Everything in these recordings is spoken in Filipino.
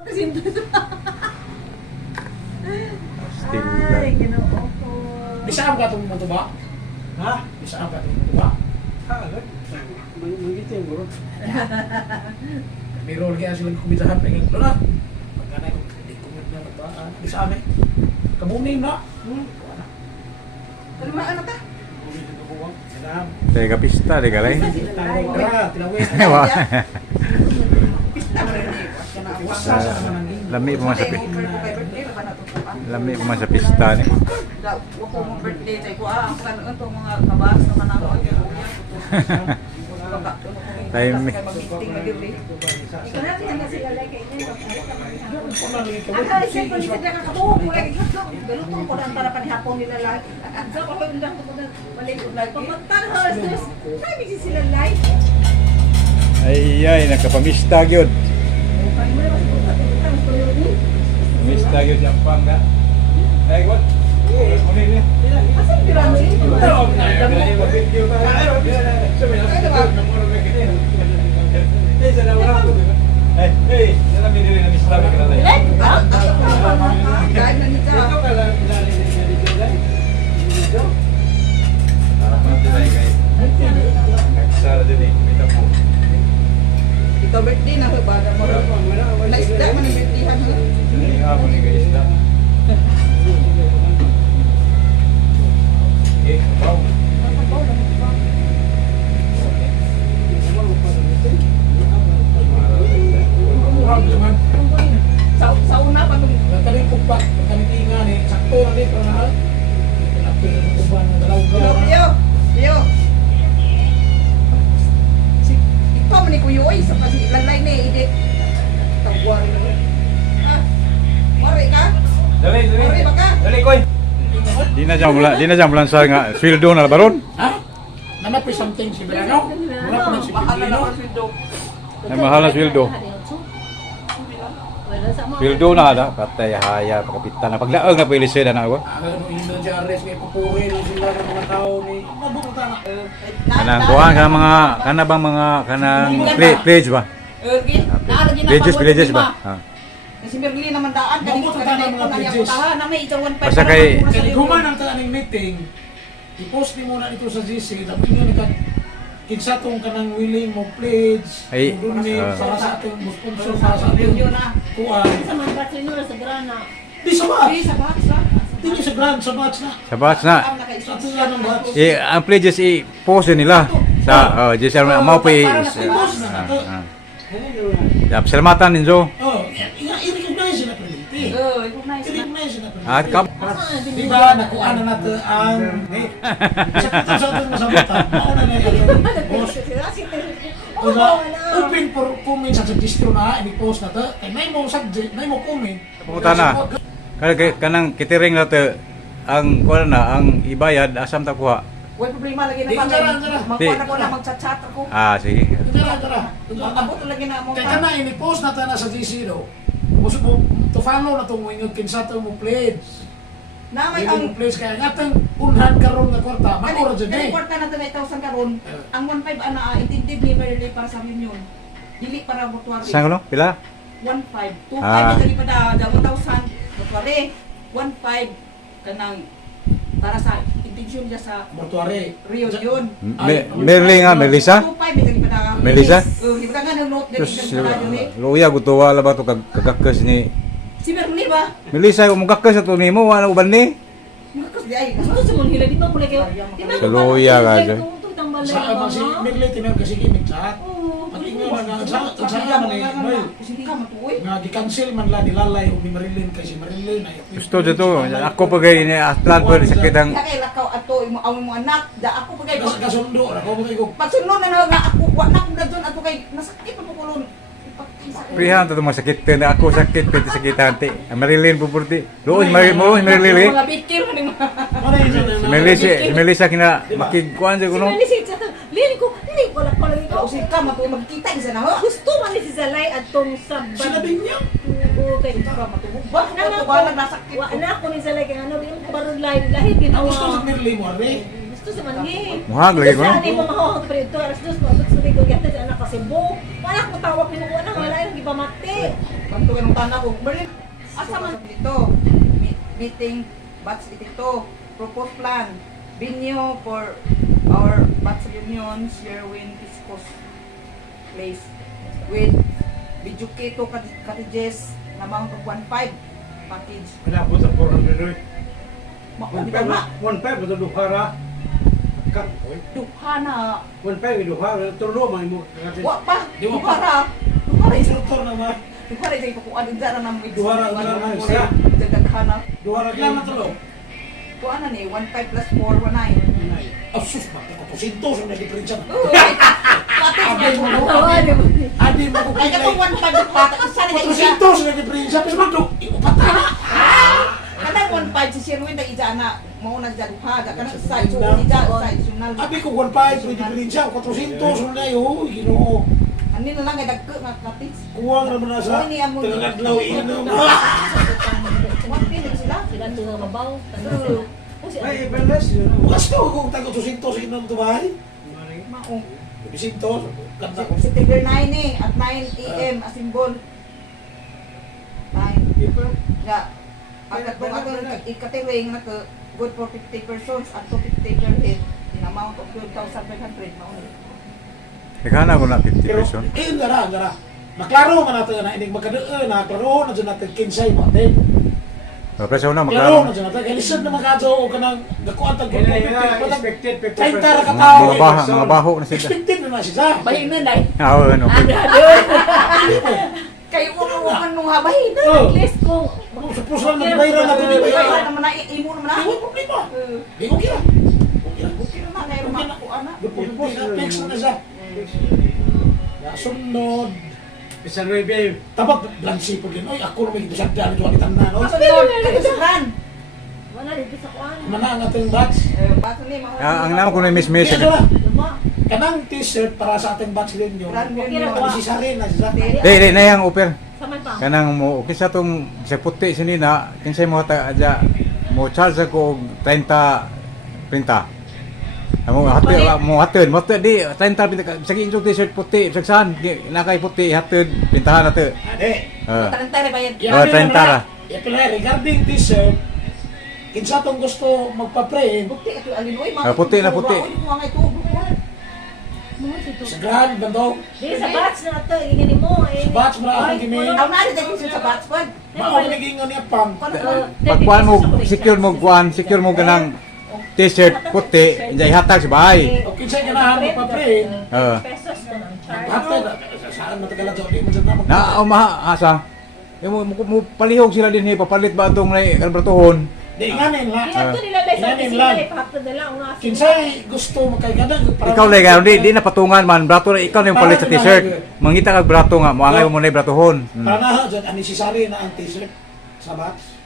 Ay, ginoo ko. Bisaan ka itong muto ba? Ha? Bisaan ka itong muto ba? Ha? Manggit yung bro. May role kaya silang kumitahan. Pengen ko na. Pagkanay ko, hindi kumit na ba? Bisaan eh. Kamunin na. Wala. Ano ba ano ka? Kumit na kuwang. Salam. Tega pista, tega lay. Tara, tilawin. Ewa. Pista mo rin. Iwasa sa naman ang ino. Lami pa man sa lami pa man sa pista ni. Wa ko mo birthday tay ko ang kanon to mga kabas na kanang Time. meeting na diri. Ikaw na yan sila like kay Ang siya pa nila ka katuo mo lagi gusto. Galutong ko ang tarapan hapon nila lagi. Sa ko lang ko balik ko lagi. Pagtan hostes. Sabi si sila like. Ay nakapamista gyud. Pamista gyud Japan ga. Ay what? Muli ni. Asa pirano ito? Hey, jangan video yang Islam kita tadi. Dahil na nito. Harapan kita guys. Kasar jadi kita po. Ito birthday na ba mo? Naisda man ang birthday mo. Ini apa nih guys? Wow. Sa una pa nung Nagkaling kupak, nagkaling tinga ni. Sakto na ni. Pero na. Pinapil ng kuban. Yo. Ikaw man ni Kuya oy sa kasi lalay ni edit. Tawari na. Ah. Mari ka? Dali. Mari ba ka? Dali koy. Di na jam bulan sa nga sweldo na baron. Ha? Nanapi something si Verano? Wala pa na si Bahala na Pilipino? ang sweldo. Ay mahal na sweldo. Sweldo na ada patay haya pagkapitan na paglaog na pili sila na ako. Ano ino dyan arrest kay pupuril sila ng mga tao ni nabukutan na. Kanang kuan kana bang mga kanang pledge ba? Villages ba? Ha. Si Merlin naman daan kanina Mabuto kanina tayo ko mga na niya pages. putahan na may itawan pa. Basta kay- Kaya guman ang taning meeting, i-post ni muna ito sa GC, tapos inyo nagkat kinsa tong kanang willing mo pledge, Ay, donate para sa atong sponsor para sa Yun atong na. kuan. Sa mga Barcelona sa Grana. Di sa batch! Sa box sa. Di nyo sa grand, sa batch na. Sa batch na. Sa atong yan ang batch. Ang pledges i-post nila sa just mau pa I-post na ito. Salamatan ninyo. Oh, i-recognize sila presidente. Oh, recognize na. I-recognize sila At presidente. kap Di ba, nakuha na natin ang... Sa kutang sa atong masabutan, mauna na yung boss. Diba, open for comments at suggestion na, i-post na to. Kaya may mo subject, may mo comment. Pumunta na. Kanang kitiring na to ang kuan na ang ibayad asam ta kuha. Wala problema lagi na Di, pa. tara. Magkuha ko na mag-chat ako. Sige. Tara. Abot lagi na mo Kaya ka na, i-post na to na sa GC do. Gusto mo, to follow na itong wingod kinsa to mo pledge. Na may Hindi mo ang pledge, kaya nga itong unhan karon na kwarta, mag-ora dyan eh. Kwarta na 2,000 karon. Ang 1.5 ana intended ni Merlin para sa reunion. Dili para mortuary. Saan ko pila? 1.5. 2.5 Ah. dali pa da 1,000 mortuary. 1.5 kanang para sa intention niya sa Mortuary. reunion. Merli nga, Melissa. 2.5 dali pa da. Melissa? Hindi ka nga note dali Terus ka pa ni. luya gutuwa la ba to kagakes ni Si Merlin ba? Melissa mo gakes ato nimo wala uban ni. Makas di ay. Gusto sa mga hila, di ba pula kayo? Di ba Sa luya ka dyan. Sa ama si Merle, tinawag kasi gimmick chat. Oo. Pag inyo na sa man eh, Noel, Hindi ka matuoy. nga di-cancel man la nilalay o ni Marilyn kay si Marilyn ay Gusto dito ako pa gay ni atlan pa sakit ang Kaya kay lakaw ato imo ang mo anak, da ako pagay Nasa kasundo, ako ba kayo pagsunod na nga ako wa na ko dadon ato kay nasakit pa kulon. prihan to masakit na ako sakit pati sakitan ti. Marilyn puburti. Doon Marilyn. Mga bikir man mga. Si Melissa kina makigkuan sa Si kuno. Melissa, Lili ko, hindi ko lang pala ikaw. Kasi ka matuoy magkita isa na ho. Gusto man ni si Zalay at tong sa Sinabi niya. Oo, kay Ka matuoy. Ba ko ba nasakit. Wa anak ko ni Zalay kay ano, yung barod lahi Ang ginawa. gusto sa Merle mo, Arre. Gusto sa mangi. Muhag lagi ko no. Saan mo mahawag pa rito? Alas dos, mabot sa ko yata sa anak kasi bo. Wala ko tawag ni mo na wala yung gipamati. Kanto ka ng tanah ko. Balik. Asa man dito? Meeting, batch dito. Proposed plan. Venue for our batch reunion, Sherwin Piscos Place. With Bijuketo Cottages na amount of 1.5 package. Kaya po sa 400 oy. Di ba ma? 1.5 betul duhara. Kan oy. Duhana. 1.5 duhara tulo may mo. Wa pa. Di ba pa? Duhara. Duhara isa. Instruktor naman. Duhara isa kukuan din dara nang Duhara isa. Dagdaghana. Duhara Kailan na tulo? Kuan na ni 1.5 plus 4 19. Asus, matusintos ang nag-diferensya. Patis na mo. Adi mo ko Kaya kilay. kung 1.5 yung bata, isa na isa. Matusintos ang nag-diferensya. Pero magdo, ipatara. Kadang 1.5 si Sherwin na isa na mauna sa duhaga. Kadang sa isa additional. Abi ko 1.5 may diferensya. 400 na yun. Ginoo. Ano na lang ay dagko nga patis. Kuwang naman na sa Tagadlaw inom. 1 pinag sila. Sila ito nga mabaw. Ay, ibalas yun. Bukas ko kung tago 200 inom tumahay. Maong. 200. Kanta ko. September 9 eh, at 9 AM, asimbol. 9. Ya, agad kung ako ikatiring na to, good for 50 persons at 250 per head, in amount of 12,500 mauna. Nagana ko na 50 Pero, person. ngara. Maklaro man natin na inig magkadaan na klaro na dyan natin kinsay mo din. Presyo na Klaro na magkano. dyan natin. Kaya lisod na magkadyo o kanang gakuan tag Yan na expected 50%. 30 ra ka tao. Mga baho na sila. Expected na na siya. Bahin na dahil. Oo, ano. Kayo umungan nung habahin. Oh, At least kung supos lang nagbayran natin ni Kaya bayaran. naman na, imo naman na. Di mo problema. Di ko kira. Okay lang. Kaya naman na yung mga kuana. Supos na fix mo na siya. Ya, sunod. Bisa 9. Tabag, blansi po din. Oy, ako na may gisadya na doon kitang na. No? Kasunod, kagustuhan. wala dito sa kuan. Mana ang ating batch. Bato ni, mga Ang naman ko na miss Kaya message. na. Luma. Kanang t-shirt para sa ating batch din yun. Brand new Okay na yun. ba? Necessary na siya. Di, na yang upir. Saman pa. Kanang mo kinsa tong sa puti sinina, kinsay mo ta adya mo charge ko og 30 printa. Amo hatid mo di 30 printa sa kinsa t-shirt puti sagsan nakay puti hatid pintahan nato. Ade. Tarantay na bayad. Oh, 30 ra. Regarding t-shirt, kinsa tong gusto magpa-print, Puti ka to alinoy. Puti na puti. Mga ito. Mga dito. sa grand, bandong, Di sa batch na ito, ingani mo eh. Sa batch, mara akong gimi. Aw na rin tayo sa batspad. mauniging nga niya pang. Pagkuan mo secure mo ganang t-shirt puti, injay hatag sa bahay. O kinsay ganahan magpa-print, Pesos na ang charge. hatag, saan matagalan sa di mo dyan na Na asa. Mo palihog sila din papalit ba atong kanbratuhon. Di nganin la. Kaya ito nilalay sa Nganin opisina, lang. ipahapto na lang. Ang asin. Kinsay gusto magkagadag. Ikaw lay garo di na patungan man brato na ikaw na yung palit sa t-shirt. Mangita kag brato nga mo angay mo na bratohon. Para na dyan, anisisari na ang t-shirt sa batch.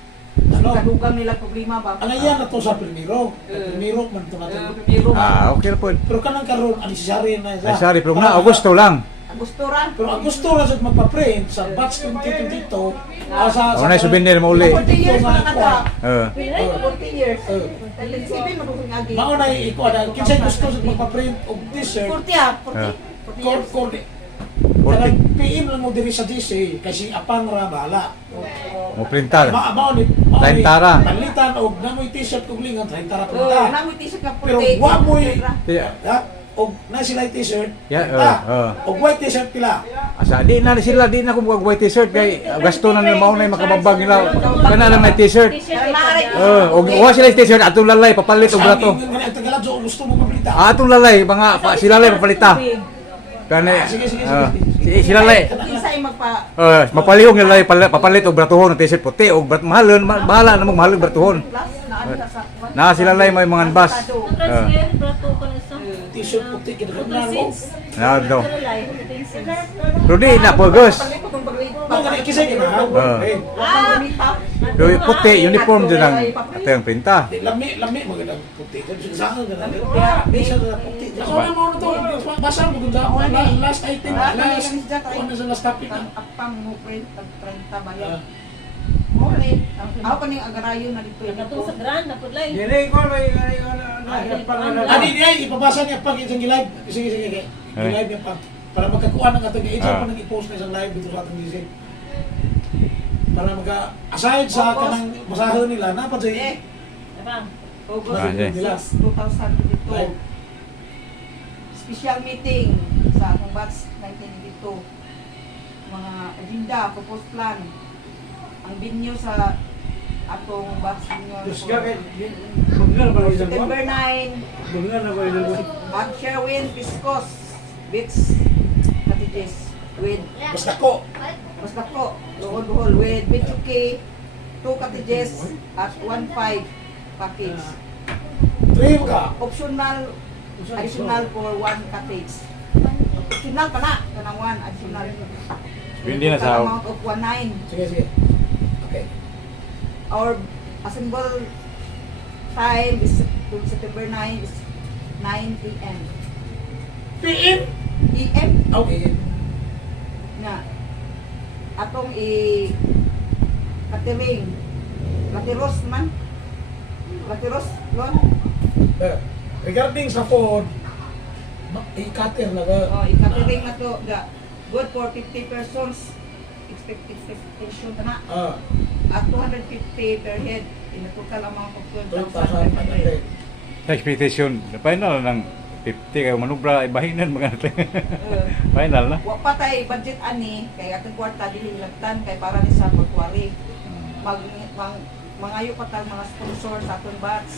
Ano? Kadugang nila problema ba? Ang ayan na to sa primero. Primero man to natin. Pero Okay na po. Pero kanang karon anisisari na Ay sorry, pero na Augusto lang. gusto ran. Pero ang gusto na sa magpa-print sa batch 2022, sa Una souvenir mo uli. 40 years na nata. Eh. 40 years. Isipin mo kung agi. Mauna ikaw na kinsay gusto sa magpa-print og t-shirt. 40 ah, 40. Kor kanang PM lang mo diri sa DC kasi apang ra bahala. Mo printar. Mao ni 30 ra. palitan og namoy t-shirt kog lingan 30 ra Oh, punta. namoy t-shirt na Pero 40. wa mo'y Yeah. ha og na sila t-shirt. Yeah, Og white t-shirt pila. Asa di na sila di na ko mag white t-shirt kay gasto na nila mao na makababag nila. Kana lang may t-shirt. Og wa sila t-shirt atong lalay papalit og brato. Ang tagalan so gusto mo pabalita. Atong lalay mga sila lay papalita. Kani Sige. sila lay. Isay magpa Mapalihog nila papalit og bratuhon ng t-shirt puti og mahalon bahala na mo mahal og bratuhon. plus na ano sa Na sila lay may mga bus. Transfer, brato ko na sa. T-shirt puti kinagan na no. Na do. Utensils. Pero di na pagos. Mao gani kisay ginahan. Pero puti uniform din ang atang printa. Lami magandang puti. Kasi sa akin ganun. Bisa na puti. So na mo to. Basa mo ganda. Last item. Ano sa last topic na? Apang mo print tag 30 bayad. Mo rin. Ako pa ning agarayon na dito. Katong sa grand, napudlay. Dili ko may Adi niya ipabasa niya pag isang live. Sige. Live niya pag para magkakuha ng atong agent pa nag-i-post na isang live dito sa atong music. para aside sa August. kanang basahan nila, napan sa Eh, Diba? August Ah, sige. 6, 2022. Special meeting sa akong batch 1982. Mga agenda, proposed plan. Ang venue sa atong batch ninyo. Diyos ka, bunga na ba yung isang September buwan? 9, Bunga na ba yung isang buwan? at Sherwin Piscos Beach Cottages with basta ko. Basta po, Bohol with Bichuki, 2 cottages at 1.5 package. 3 ka. Optional, additional for 1 cottage. Optional pa na, kanang 1 additional. Hindi na Total sa- amount of 19. Sige, sige. Okay. Our assemble time is to September 9 is 9 p.m. PM. PM Okay. na atong katiling latiros man latiros lon Regarding sa food, i-cutter na ka. oh ikatiling na to ga good for 50 persons expectation na Ah, at 250 per head in a total amount of 12,500. 12,500. Expectation, final ng 50 kayo manubra ibahinan mga final na. Wa pa tay budget ani kay atong kwarta dili lagtan kay para ni sa pagwari. Mangayo pa tang mga sponsor sa atong batch.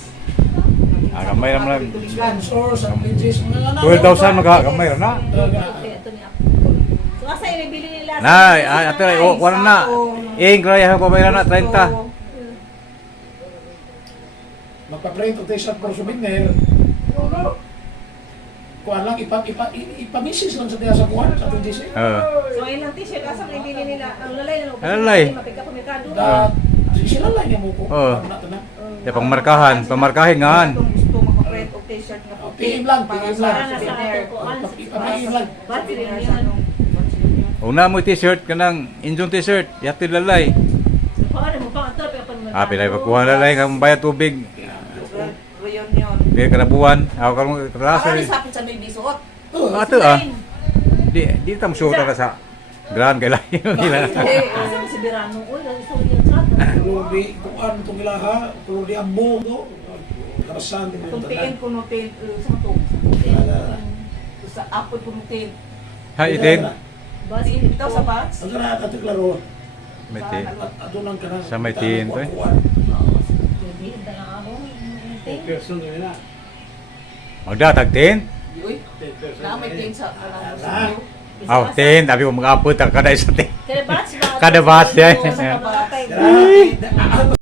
Gamay ra man. Sponsors, ang legis, mga anak. 12,000 magagamay ra na. Okay, ito ni Apple. So, asa yung nabili nila? Na, ato oh, wala na. Ing kaya pa bayran na 30. Magpa-print o t-shirt for souvenir. Kuha lang, ipamisis lang sa sa kuha, sa ating GC. So, ilang t-shirt, asa yung nabili nila? Ang lalay na Lalay. Mapika pa merkado. Da, sila lang yung muko. Oo. Natin na. Ya pangmarkahan, pamarkahin nga. Kung gusto makaprint og t-shirt nga puti. PM lang, para PM sa lang. Para na sa souvenir. ato ko. Ano? Ipamayin lang. Battery Souvenir yun. sa anong batch ninyo. Una mo t-shirt kanang injong t-shirt, yati lalay. So, paano mo pang ito? Ah, pilay pagkuha lalay kang bayad tubig. Reunion. Di kada buwan. Ako karong Para rasa. ni sapit sa may bisuot. Ato Di tam suot ka sa grand kay layo nila. Asa si Birano? Uy, nasa yung chat. Pero di, kung ano itong ilaha, pero di ang mundo. Karasan, di mo Tuntiin kunutin sa to. Sa apod kunutin. Ha itin. Basi, Ito sa batch. Ang kana ito klaro. May tin. Ato lang ka na. Sa may tin, to eh. Hindi, dalang ako. Person na yun na. Magdatag tin. Uy, 10%. na may tin sa kanang Ah. Aw tin, sabi ko mag-apot ang kada isa tin. Kada batch ba? Kada batch, yan. Sa kabatay. Ah,